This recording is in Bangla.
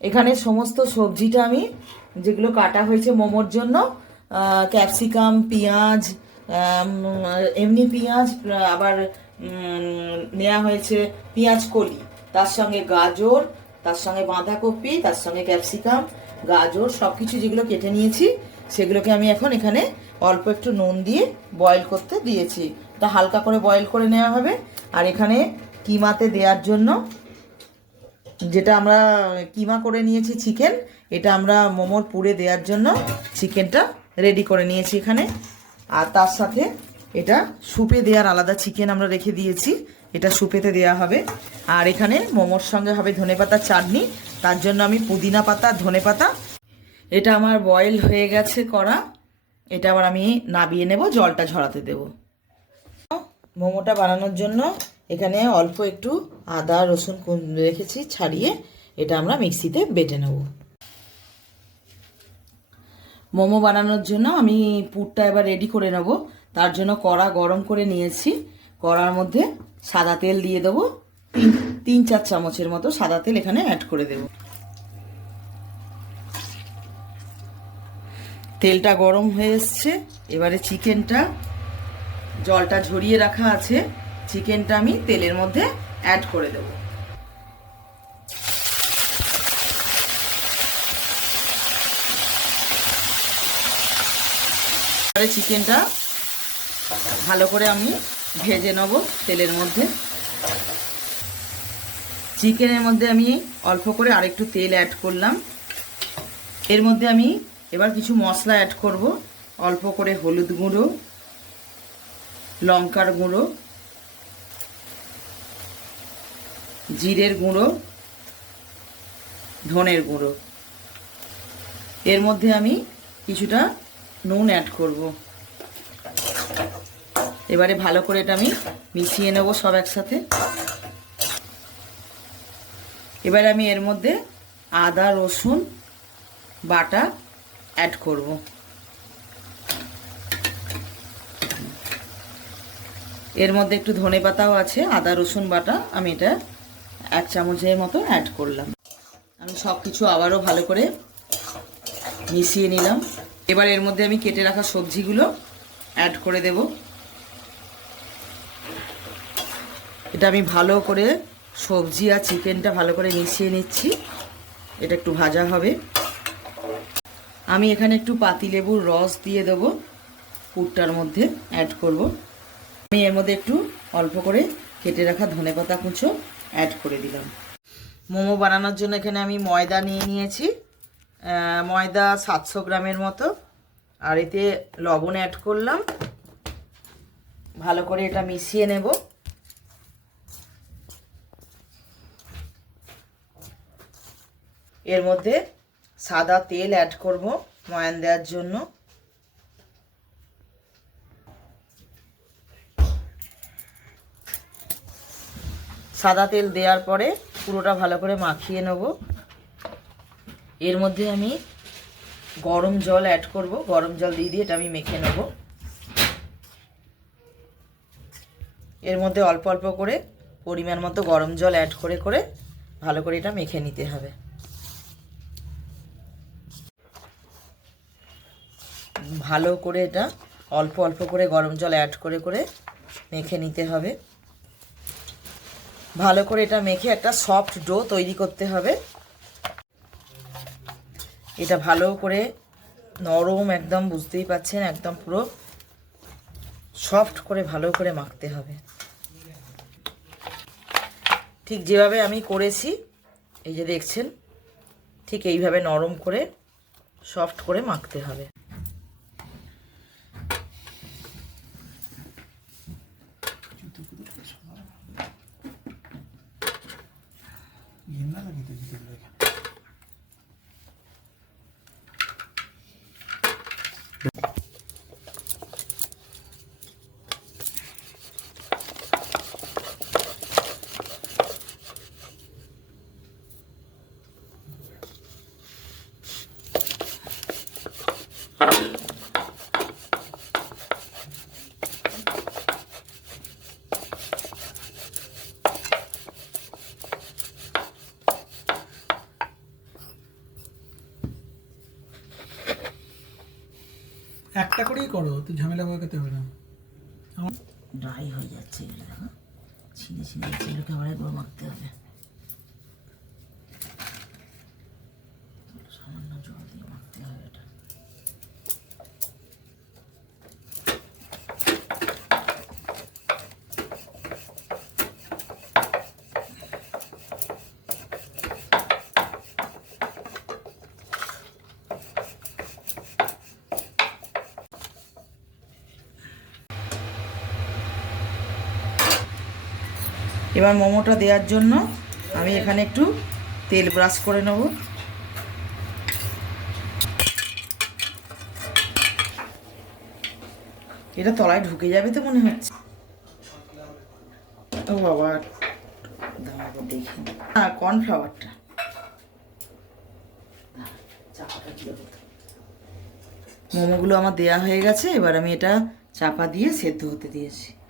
এখানে সমস্ত সবজিটা আমি যেগুলো কাটা হয়েছে মোমোর জন্য, ক্যাপসিকাম, পেঁয়াজ, এমনি পেঁয়াজ, আবার নেওয়া হয়েছে পেঁয়াজ কলি, তার সঙ্গে গাজর, তার সঙ্গে বাঁধাকপি, তার সঙ্গে ক্যাপসিকাম, গাজর সব কিছু যেগুলো কেটে নিয়েছি সেগুলোকে আমি এখন এখানে অল্প একটু নুন দিয়ে বয়েল করতে দিয়েছি। এটা হালকা করে বয়েল করে নেওয়া হবে। আর এখানে কিমাতে দেওয়ার জন্য যেটা আমরা কিমা করে নিয়েছি চিকেন, এটা আমরা মোমোর পুরে দেওয়ার জন্য চিকেনটা রেডি করে নিয়েছি এখানে। আর তার সাথে এটা সুপে দেওয়ার আলাদা চিকেন আমরা রেখে দিয়েছি, এটা সুপেতে দেওয়া হবে। আর এখানে মোমোর সঙ্গে হবে ধনেপাতার চাটনি, তার জন্য আমি পুদিনা পাতা, ধনেপাতা। এটা আমার বয়েল হয়ে গেছে করা, এটা আবার আমি নাবিয়ে নেব, জলটা ঝরাতে দেব। মোমোটা বানানোর জন্য এখানে অল্প একটু আদা রসুন রেখেছি ছাড়িয়ে, এটা আমরা মিক্সিতে বেটে নেব। মোমো বানানোর জন্য আমি পুরটা এবার রেডি করে নেব। তার জন্য কড়া গরম করে নিয়েছি, কড়ার মধ্যে সাদা তেল দিয়ে দেবো, 3-4 চামচের মতো সাদা তেল এখানে অ্যাড করে দেব। তেলটা গরম হয়ে এসছে, এবারে চিকেনটা, জলটা ঝরিয়ে রাখা আছে, চিকেনটা আমি তেলের মধ্যে অ্যাড করে দেব। চিকেনটা ভালো করে আমি ভেজে নেব তেলের মধ্যে। চিকেনের মধ্যে আমি অল্প করে আরেকটু তেল অ্যাড করলাম। এর মধ্যে আমি এবার কিছু মশলা অ্যাড করব, অল্প করে হলুদ গুঁড়ো, লঙ্কার গুঁড়ো, জিরের গুঁড়ো, ধনের গুঁড়ো। এর মধ্যে আমি কিছুটা নুন অ্যাড করব। এবারে ভালো করে এটা আমি মিশিয়ে নেব সব একসাথে। এবারে আমি এর মধ্যে আদা রসুন বাটা অ্যাড করব। এর মধ্যে একটু ধনেপাতাও আছে, আদা রসুন বাটা আমি এটা 1 চামচের মতো অ্যাড করলাম। আমি সব কিছু আবারও ভালো করে মিশিয়ে নিলাম। এবার এর মধ্যে আমি কেটে রাখা সবজিগুলো অ্যাড করে দেব। এটা আমি ভালো করে সবজি আর চিকেনটা ভালো করে মিশিয়ে নিচ্ছি, এটা একটু ভাজা হবে। আমি এখানে একটু পাতিলেবুর রস দিয়ে দেবো, পুরটার মধ্যে অ্যাড করব। আমি এর মধ্যে একটু অল্প করে কেটে রাখা ধনেপাতা কুচো অ্যাড করে দিলাম। মোমো বানানোর জন্য এখানে আমি ময়দা নিয়ে নিয়েছি, ময়দা 700 গ্রামের মতো। আর এতে লবণ অ্যাড করলাম, ভালো করে এটা মিশিয়ে নেব। এর মধ্যে সাদা তেল অ্যাড করব ময়ান দেওয়ার জন্য। সাদা তেল দেওয়ার পরে পুরোটা ভালো করে মাখিয়ে নেব। এর মধ্যে আমি গরম জল অ্যাড করব, গরম জল দিয়ে এটা আমি মেখে নেব। এর মধ্যে অল্প অল্প করে পরিমাণ মতো গরম জল অ্যাড করে করে ভালো করে এটা মেখে নিতে হবে। ভালো করে এটা অল্প অল্প করে গরম জল অ্যাড করে করে মেখে নিতে হবে। ভালো করে এটা মেখে একটা সফট ডো তৈরি করতে হবে। এটা ভালো করে নরম, একদম বুঝতেই পাচ্ছেন, একদম পুরো সফট করে ভালো করে মাখতে হবে। ঠিক যেভাবে আমি করেছি, এই যে দেখছেন, ঠিক এইভাবে নরম করে সফট করে মাখতে হবে। একটা করেই করো, তো ঝামেলা করতে হবে না। ড্রাই হয়ে যাচ্ছে এগুলো, দেখো ছিঁড়ে ছিঁড়ে যাচ্ছে, এগুলোকে আবার একবার মাখতে হবে। সামান্য জল দিয়ে মাখতে হবে এটা। এবার মোমোটা দেওয়ার জন্য আমি এখানে একটু তেল ব্রাশ করে নেব। এটা তলায় ঢুকে যাবে তো মনে হচ্ছে। ও বাবা, দাঁড়াবো দেখি। হ্যাঁ, কর্নফ্লাওয়ারটা মোমোগুলো আমার দেয়া হয়ে গেছে। এবার আমি এটা চাপা দিয়ে সেদ্ধ হতে দিয়েছি।